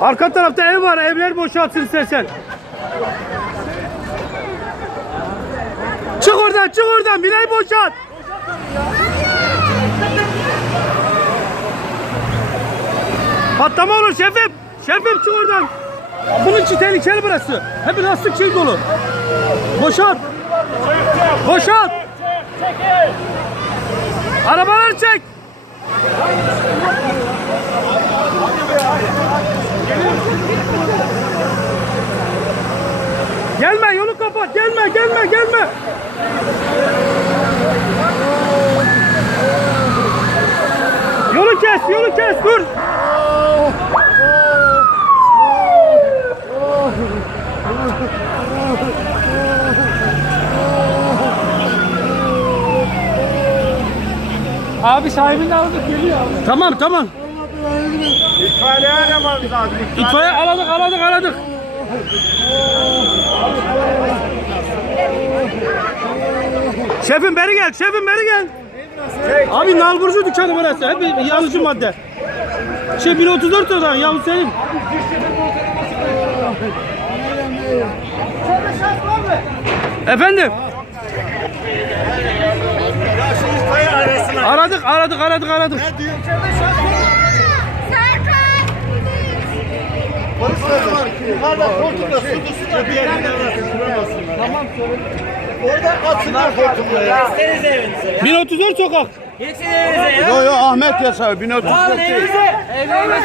Arka tarafta ev var. Evler boşaltsın istersen. Çık oradan çık oradan. Binayı boşalt. Patlama olur şefim. Şefim çık oradan. Bunun için tehlikeli burası. Hep lastik şey dolu. Boşalt. Boşalt. Arabaları çek. Gelme yolu kapat. Gelme. Yolu kes yolu kes dur. Abi sahibini aldık geliyor abi. Tamam tamam. İtfaiye aramamız lazım. İtfaiye aradık aradık aradık. Şefim beri gel, şefim beri gel. Abi nalburcu dükkanı burası. Hep yanlış madde. Şey 1034 oradan Yavuz Selim. Efendim? Aradık, aradık, aradık, aradık. Polisler var ki. Yukarıda koltukta su tutsun bir yerine. Tamam Orada atsınlar koltukla ya. 1034 sokak. Yo yo Ahmet Yasa 1034 değil. Evimize